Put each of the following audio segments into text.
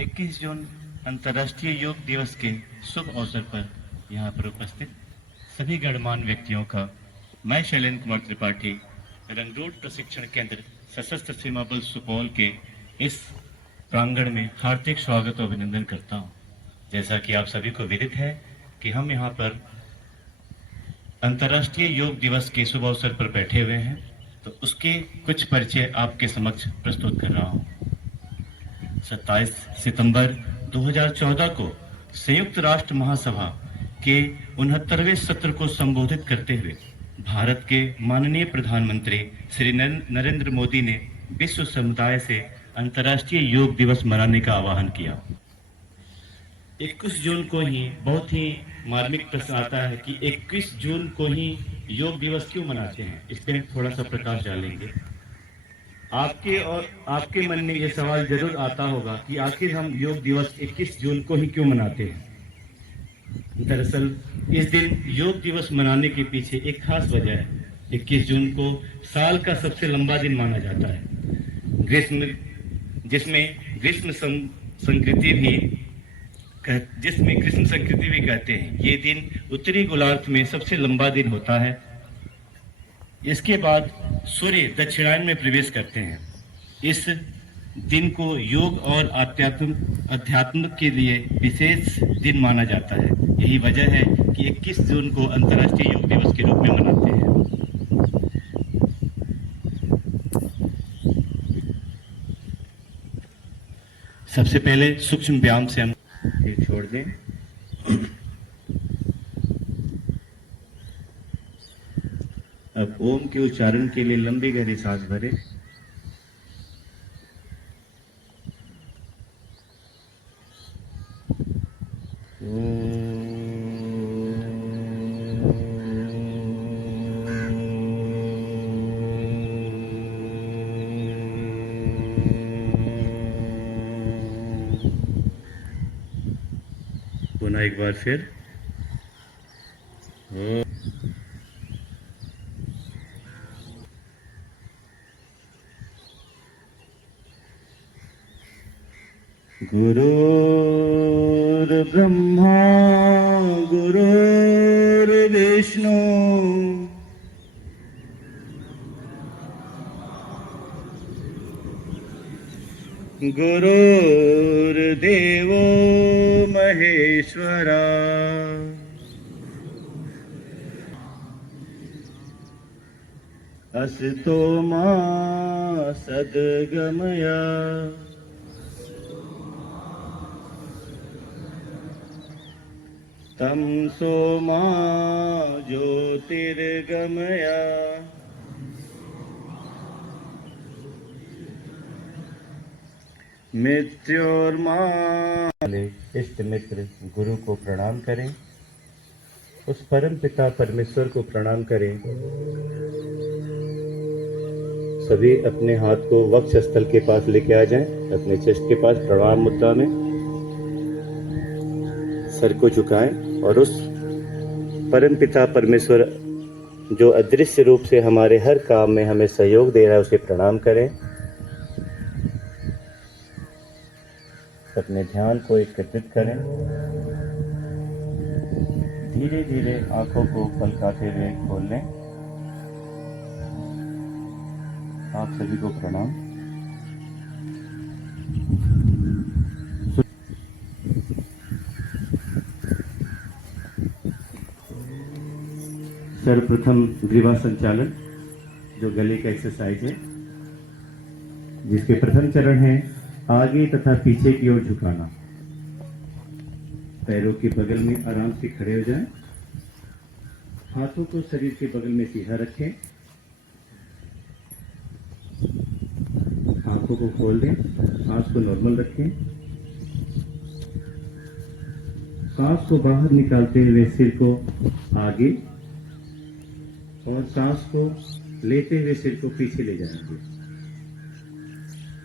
21 जून अंतर्राष्ट्रीय योग दिवस के शुभ अवसर पर यहाँ पर उपस्थित सभी गणमान्य व्यक्तियों का मैं शैलेंद्र कुमार त्रिपाठी रंगरोड प्रशिक्षण केंद्र सशस्त्र सीमा बल सुपौल के इस प्रांगण में हार्दिक स्वागत और अभिनंदन करता हूँ। जैसा कि आप सभी को विदित है कि हम यहाँ पर अंतर्राष्ट्रीय योग दिवस के शुभ अवसर पर बैठे हुए हैं, तो उसके कुछ परिचय आपके समक्ष प्रस्तुत कर रहा हूँ। 27 सितंबर 2014 को संयुक्त राष्ट्र महासभा के 69वें सत्र को संबोधित करते हुए भारत के माननीय प्रधानमंत्री श्री नरेंद्र मोदी ने विश्व समुदाय से अंतर्राष्ट्रीय योग दिवस मनाने का आह्वान किया। 21 जून को ही बहुत ही मार्मिक प्रश्न आता है कि 21 जून को ही योग दिवस क्यों मनाते हैं। इस पर थोड़ा सा प्रकाश डालेंगे। आपके मन में यह सवाल जरूर आता होगा कि आखिर हम योग दिवस 21 जून को ही क्यों मनाते हैं। दरअसल इस दिन योग दिवस मनाने के पीछे एक खास वजह है। 21 जून को साल का सबसे लंबा दिन माना जाता है, जिसमें ग्रीष्म संस्कृति भी कहते हैं। ये दिन उत्तरी गोलार्ध में सबसे लंबा दिन होता है। इसके बाद सूर्य दक्षिणायन में प्रवेश करते हैं। इस दिन को योग और अध्यात्म के लिए विशेष दिन माना जाता है। यही वजह है कि 21 जून को अंतर्राष्ट्रीय योग दिवस के रूप में मनाते हैं। सबसे पहले सूक्ष्म व्यायाम से हम छोड़ दें। अब ओम के उच्चारण के लिए लंबी गहरी सांस भरें। पुनः एक बार फिर गुरुर्ब्रह्मा गुरुर्विष्णु गुरुर्देवो महेश्वरा असतो मा सद्गमय तमसो मा ज्योतिर्गमय मृत्योर्मा। इष्ट मित्र गुरु को प्रणाम करें, उस परम पिता परमेश्वर को प्रणाम करें। सभी अपने हाथ को वक्ष स्थल के पास लेके आ जाएं, अपने चेस्ट के पास प्रणाम मुद्रा में सर को झुकाएं और उस परम पिता परमेश्वर जो अदृश्य रूप से हमारे हर काम में हमें सहयोग दे रहा है उसे प्रणाम करें। अपने ध्यान को एकत्रित करें। धीरे धीरे आंखों को पलकाते हुए खोल लें। आप सभी को प्रणाम। सर्वप्रथम ग्रीवा संचालन, जो गले का एक्सरसाइज है, जिसके प्रथम चरण है आगे तथा पीछे की ओर झुकाना। पैरों के बगल में आराम से खड़े हो जाएं। हाथों को शरीर के बगल में सीधा रखें। आंखों को खोल दें। सांस को नॉर्मल रखें। सांस को बाहर निकालते हुए सिर को आगे और सांस को लेते हुए सिर को पीछे ले जाएंगे।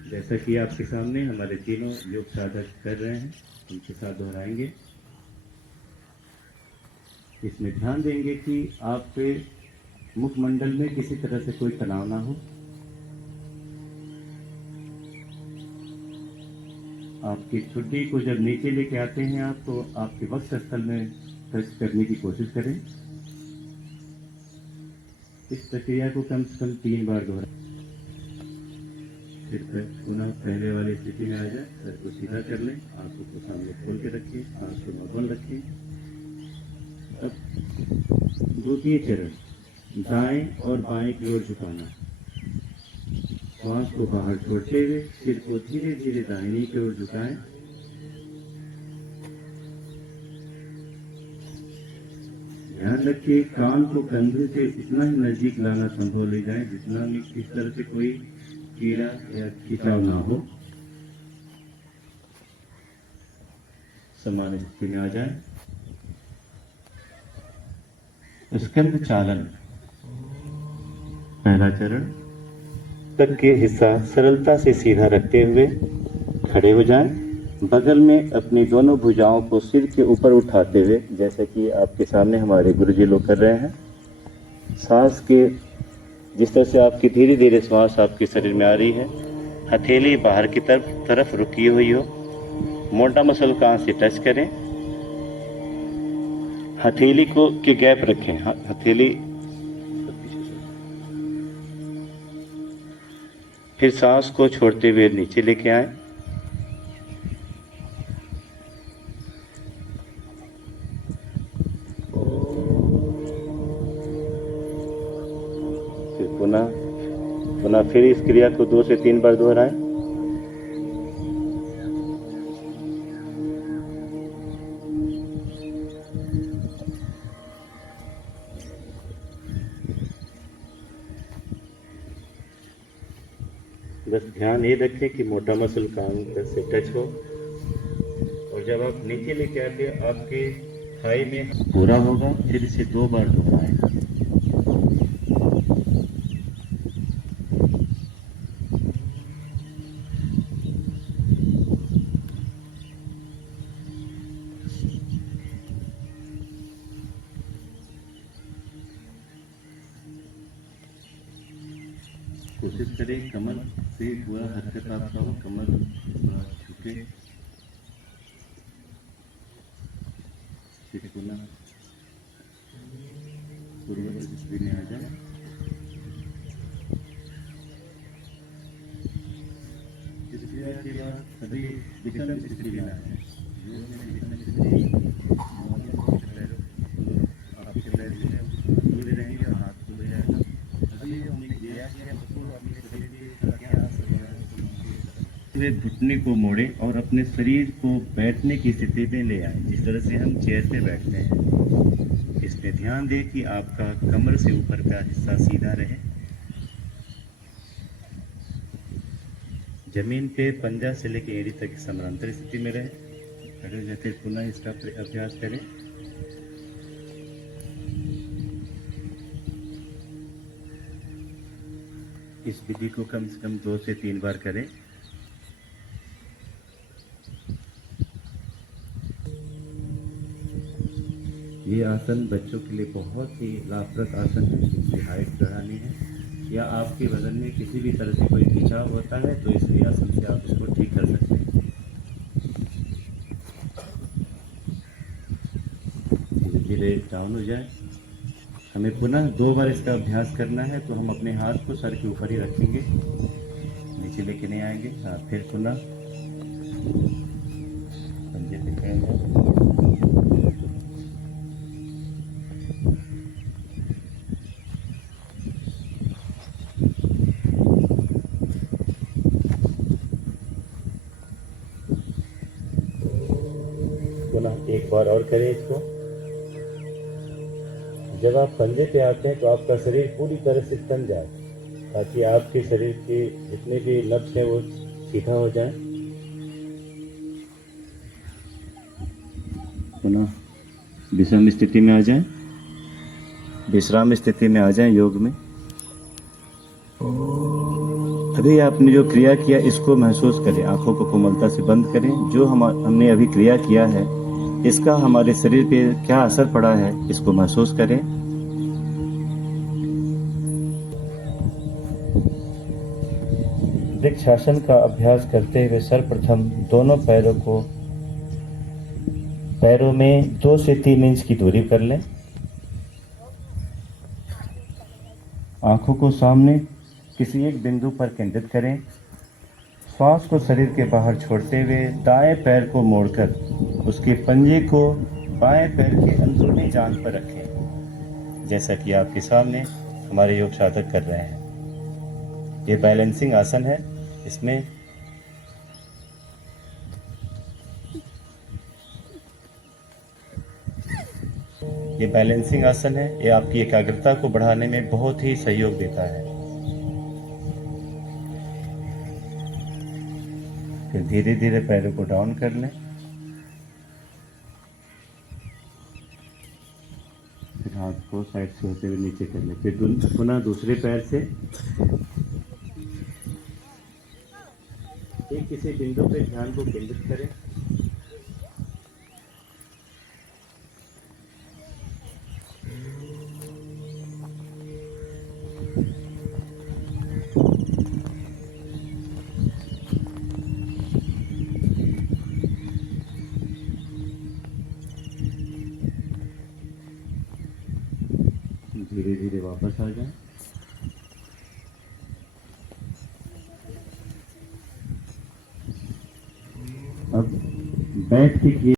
जैसा कि आपके सामने हमारे तीनों योग साधक कर रहे हैं, उनके साथ दोहराएंगे। इसमें ध्यान देंगे कि आपके मुखमंडल में किसी तरह से कोई तनाव ना हो। आपकी ठुड्डी को जब नीचे लेके आते हैं आप, तो आपके वक्ष स्थल में टच करने की कोशिश करें। इस प्रक्रिया को कम से कम 3 बार दोहराएं। फिर पुनः पहले वाली स्थिति में आ जाए, सर को सीधा कर लें, आंखों को सामने खोल के रखिए, सांस को बंद रखिए। अब द्वितीय चरण, दाएं और बाएं की ओर झुकाना। श्वास को बाहर छोड़ते हुए सिर को धीरे धीरे दाहिनी की ओर झुकाएं। ध्यान रखिए, कान को कंधे से इतना ही नजदीक लाना संभव ले जाए जितना में किस तरह से कोई कीड़ा या खिंचाव ना हो। सामान्य स्थिति में आ जाए। स्कंद चालन, पहला चरण, तक के हिस्सा सरलता से सीधा रखते हुए खड़े हो जाएं। बगल में अपनी दोनों भुजाओं को सिर के ऊपर उठाते हुए, जैसे कि आपके सामने हमारे गुरुजी लोग कर रहे हैं। सांस के जिस तरह से आपकी धीरे धीरे श्वास आपके शरीर में आ रही है, हथेली बाहर की तरफ रुकी हुई हो। मोटा मसल कान से टच करें, हथेली को के गैप रखें, हथेली। फिर सांस को छोड़ते हुए नीचे लेके आए। फिर पुनः फिर इस क्रिया को 2 से 3 बार दोहराएं। बस ध्यान ये रखें कि मोटा मसल कान से टच हो, और जब आप नीचे लेके आते हैं आपके थाई में पूरा होगा। फिर इसे 2 बार दोहराएं। कोशिश करें कमर से पूरा हरकत आपका हो, कमर झुके। फिर पुनः पूर्ववत स्थिति में आ जाए। इस क्रिया के बाद सभी विकल्प स्थिति में आ जाए। आपके पैर खुले रहेंगे और हाथ खुले जाएगा। अभी हमने किया घुटने को मोड़े और अपने शरीर को बैठने की स्थिति में ले आए, जिस तरह से हम चेयर पे बैठते हैं। इसमें ध्यान दें कि आपका कमर से ऊपर का हिस्सा सीधा रहे। जमीन पे पंजा से लेकर एड़ी तक समानांतर स्थिति में रहे। खड़े हो जाते पुनः इसका अभ्यास करें। इस विधि को कम से कम 2 से 3 बार करें। ये आसन बच्चों के लिए बहुत ही लाभप्रद आसन है, जिसकी हाइट बढ़ानी है, या आपके बदन में किसी भी तरह से कोई खिंचाव होता है तो इस आसन से आप इसको ठीक कर सकते हैं। धीरे धीरे डाउन हो जाए। हमें पुनः 2 बार इसका अभ्यास करना है, तो हम अपने हाथ को सर के ऊपर ही रखेंगे, नीचे लेके नहीं आएंगे। हाँ, फिर पुनः पंजे पे खड़े हैं। पुनः एक बार और करें इसको। जब आप पंजे पे आते हैं तो आपका शरीर पूरी तरह से तन जाए, ताकि आपके शरीर के जितने भी नब्ज हैं वो सीधा हो जाए। पुनः विश्राम स्थिति में आ जाएं। विश्राम स्थिति में आ जाएं योग में। अभी आपने जो क्रिया किया इसको महसूस करें, आंखों को कोमलता से बंद करें। जो हमने अभी क्रिया किया है इसका हमारे शरीर पे क्या असर पड़ा है इसको महसूस करें। वृक्ष शीर्षासन का अभ्यास करते हुए सर्वप्रथम दोनों पैरों में 2 से 3 इंच की दूरी कर लें। आंखों को सामने किसी एक बिंदु पर केंद्रित करें। श्वास को शरीर के बाहर छोड़ते हुए दाएं पैर को मोड़कर उसके पंजे को बाएं पैर के अंदरूनी जांघ पर रखें, जैसा कि आपके सामने हमारे योग साधक कर रहे हैं। ये बैलेंसिंग आसन है। इसमें ये बैलेंसिंग आसन है। ये आपकी एकाग्रता को बढ़ाने में बहुत ही सहयोग देता है। फिर धीरे धीरे पैरों को डाउन कर लें। फिर हाथ को साइड से होते हुए नीचे कर लें। फिर पुनः दूसरे पैर से एक किसी बिंदु पे ध्यान को केंद्रित करें। धीरे धीरे वापस आ जाएं। अब बैठ के किए